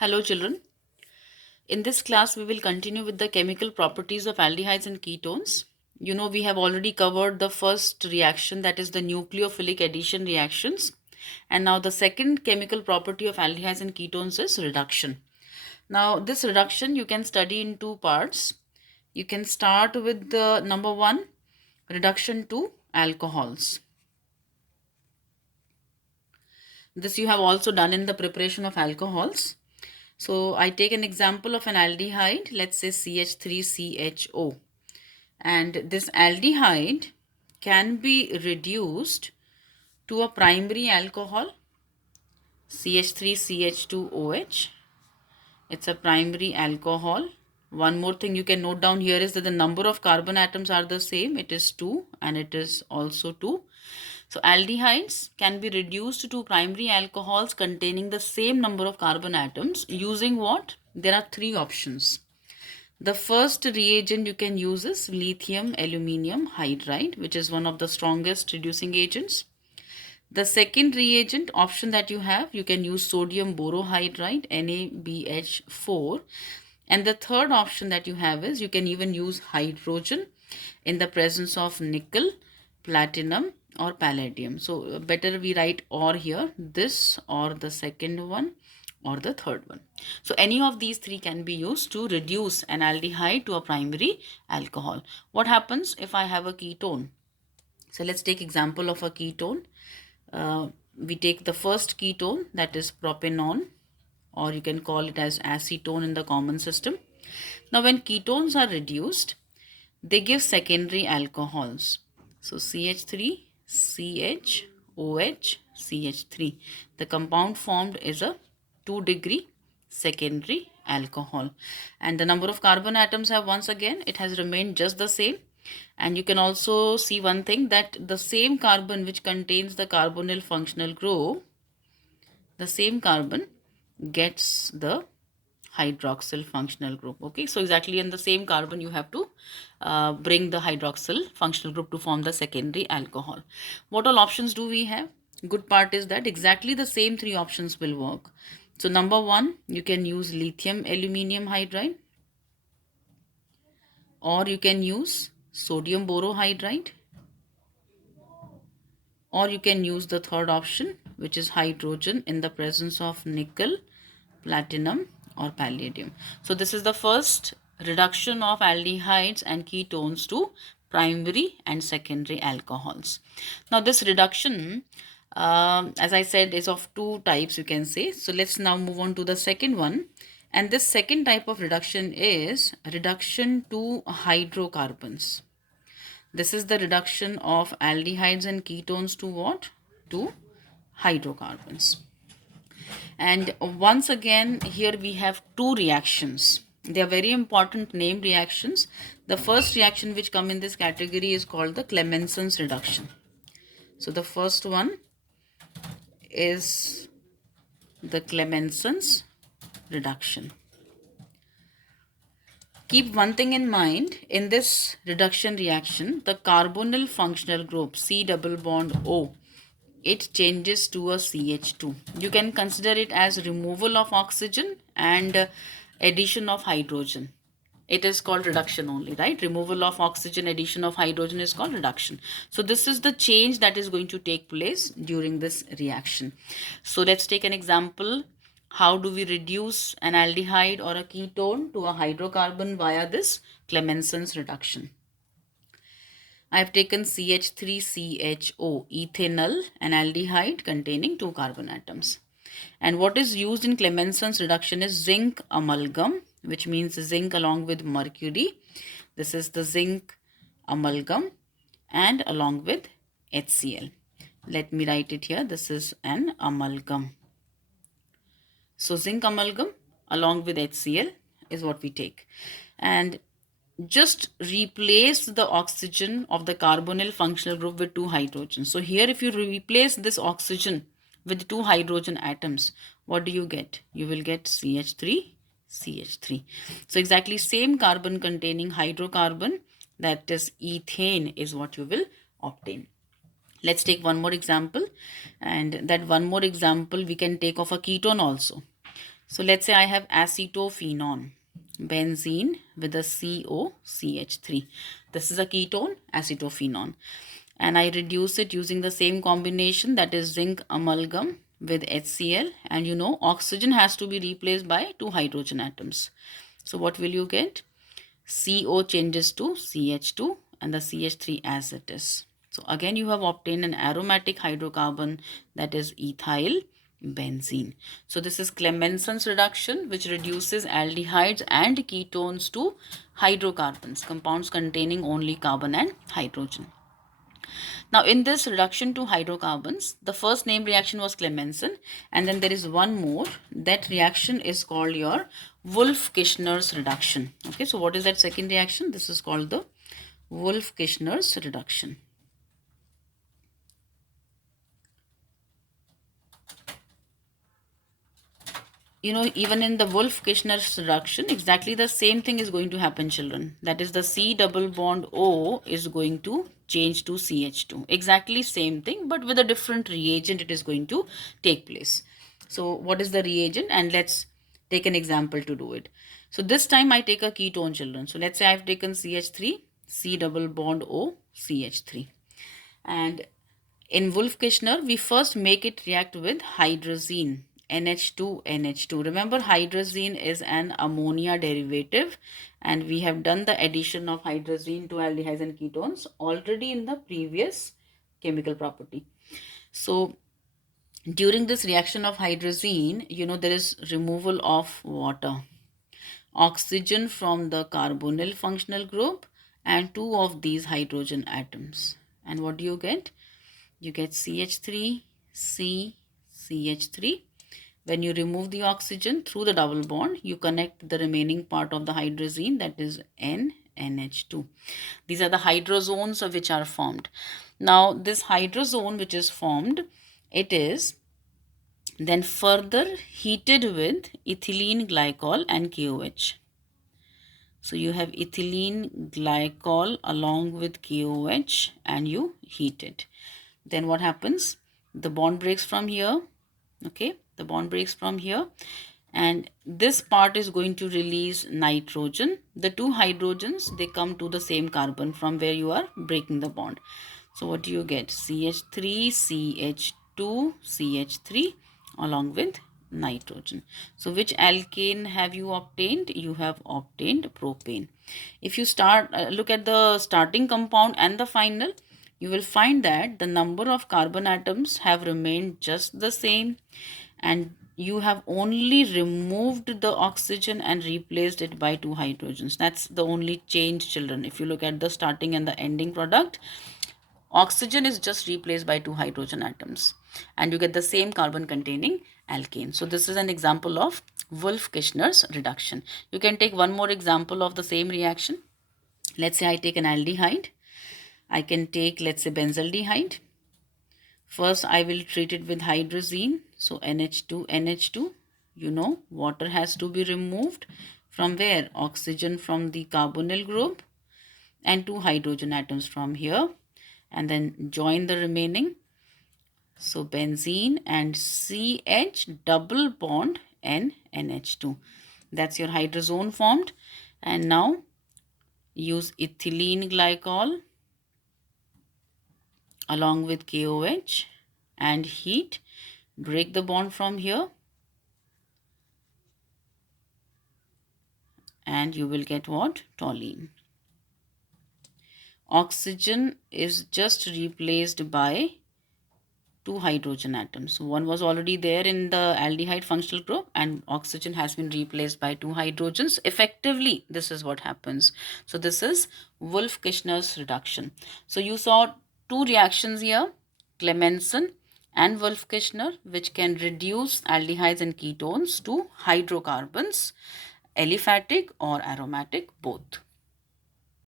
Hello children. In this class we will continue with the chemical properties of aldehydes and ketones. You know we have already covered the first reaction, that is the nucleophilic addition reactions. And now the second chemical property of aldehydes and ketones is reduction. Now this reduction you can study in two parts. You can start with the number 1, reduction to alcohols. This you have also done in the preparation of alcohols. So I take an example of an aldehyde, let's say CH3CHO. And this aldehyde can be reduced to a primary alcohol, CH3CH2OH. It's a primary alcohol. One more thing you can note down here is that the number of carbon atoms are the same. It is 2 and it is also 2. So aldehydes can be reduced to primary alcohols containing the same number of carbon atoms using what? There are 3 options. The first reagent you can use is lithium aluminium hydride, which is one of the strongest reducing agents. The second reagent option that you have, you can use sodium borohydride, NaBH4. And the third option that you have is you can even use hydrogen in the presence of nickel, platinum or palladium. So better we write or here, this or the second one or the third one. So any of these 3 can be used to reduce an aldehyde to a primary alcohol. What happens if I have a ketone? So let's take example of a ketone. We take the first ketone, that is propanone, or you can call it as acetone in the common system. Now when ketones are reduced, they give secondary alcohols. So CH3, CHOH, CH3. The compound formed is a 2-degree secondary alcohol. And the number of carbon atoms have once again, it has remained just the same. And you can also see one thing, that the same carbon which contains the carbonyl functional group, the same carbon gets the hydroxyl functional group. Okay, so exactly in the same carbon you have to bring the hydroxyl functional group to form the secondary alcohol. What all options do we have? Good part is that exactly the same 3 options will work. So number 1, you can use lithium aluminium hydride, or you can use sodium borohydride, or you can use the third option, which is hydrogen in the presence of nickel, platinum or palladium. So this is the first reduction of aldehydes and ketones to primary and secondary alcohols. Now this reduction, as I said, is of 2 types, you can say. So let's now move on to the second one. And this second type of reduction is reduction to hydrocarbons. This is the reduction of aldehydes and ketones to what? To hydrocarbons. And once again, here we have 2 reactions. They are very important name reactions. The first reaction which come in this category is called the Clemenson's reduction. So the first one is the Clemenson's reduction. Keep one thing in mind, in this reduction reaction, the carbonyl functional group C double bond O, it changes to a CH2. You can consider it as removal of oxygen and addition of hydrogen. It is called reduction only, right? Removal of oxygen, addition of hydrogen is called reduction. So this is the change that is going to take place during this reaction. So let's take an example. How do we reduce an aldehyde or a ketone to a hydrocarbon via this Clemenson's reduction? I have taken CH3CHO, ethanol, an aldehyde containing 2 carbon atoms. And what is used in Clemenson's reduction is zinc amalgam, which means zinc along with mercury. This is the zinc amalgam and along with HCl. Let me write it here. This is an amalgam. So zinc amalgam along with HCl is what we take. And just replace the oxygen of the carbonyl functional group with 2 hydrogens. So here if you replace this oxygen with 2 hydrogen atoms, what do you get? You will get CH3, CH3. So exactly same carbon containing hydrocarbon, that is ethane, is what you will obtain. Let's take one more example, and that one more example we can take of a ketone also. So let's say I have acetophenone, benzene with a COCH3. This is a ketone, acetophenone. And I reduce it using the same combination, that is zinc amalgam with HCl. And you know, oxygen has to be replaced by 2 hydrogen atoms. So what will you get? CO changes to CH2 and the CH3 as it is. So again you have obtained an aromatic hydrocarbon, that is ethyl benzene. So this is Clemenson's reduction, which reduces aldehydes and ketones to hydrocarbons, compounds containing only carbon and hydrogen. Now in this reduction to hydrocarbons, the first named reaction was Clemenson, and then there is one more. That reaction is called your Wolff-Kishner's reduction. Okay, so what is that second reaction? This is called the Wolff-Kishner's reduction. You know, even in the Wolff-Kishner's reduction, exactly the same thing is going to happen, children. That is, the C double bond O is going to change to CH2. Exactly same thing, but with a different reagent it is going to take place. So what is the reagent? And let's take an example to do it. So this time I take a ketone, children. So let's say I've taken CH3, C double bond O, CH3. And in Wolff-Kishner, we first make it react with hydrazine, NH2, NH2. Remember, hydrazine is an ammonia derivative, and we have done the addition of hydrazine to aldehydes and ketones already in the previous chemical property. So during this reaction of hydrazine, you know, there is removal of water, oxygen from the carbonyl functional group, and 2 of these hydrogen atoms. And what do you get? You get CH3, C, CH3. When you remove the oxygen through the double bond, you connect the remaining part of the hydrazine, that is N, NH2. These are the hydrozones which are formed. Now, this hydrozone which is formed, it is then further heated with ethylene glycol and KOH. So you have ethylene glycol along with KOH and you heat it. Then what happens? The bond breaks from here. Okay, the bond breaks from here, and this part is going to release nitrogen. The 2 hydrogens, they come to the same carbon from where you are breaking the bond. So what do you get? CH3, CH2, CH3 along with nitrogen. So which alkane have you obtained? You have obtained propane. If you look at the starting compound and the final, you will find that the number of carbon atoms have remained just the same, and you have only removed the oxygen and replaced it by 2 hydrogens. That's the only change, children. If you look at the starting and the ending product, oxygen is just replaced by 2 hydrogen atoms, and you get the same carbon containing alkane. So this is an example of Wolff-Kishner's reduction. You can take one more example of the same reaction. Let's say I take an aldehyde. I can take, let's say, benzaldehyde. First, I will treat it with hydrazine. So NH2, NH2. You know, water has to be removed. From where? Oxygen from the carbonyl group and 2 hydrogen atoms from here. And then join the remaining. So benzene and CH double bond N, NH2. That's your hydrazone formed. And now use ethylene glycol along with KOH and heat. Break the bond from here and you will get what? Toluene. Oxygen is just replaced by 2 hydrogen atoms. One was already there in the aldehyde functional group, and oxygen has been replaced by 2 hydrogens. Effectively, this is what happens. So this is Wolff-Kishner's reduction. So you saw 2 reactions here, Clemenson and Wolff-Kishner, which can reduce aldehydes and ketones to hydrocarbons, aliphatic or aromatic both.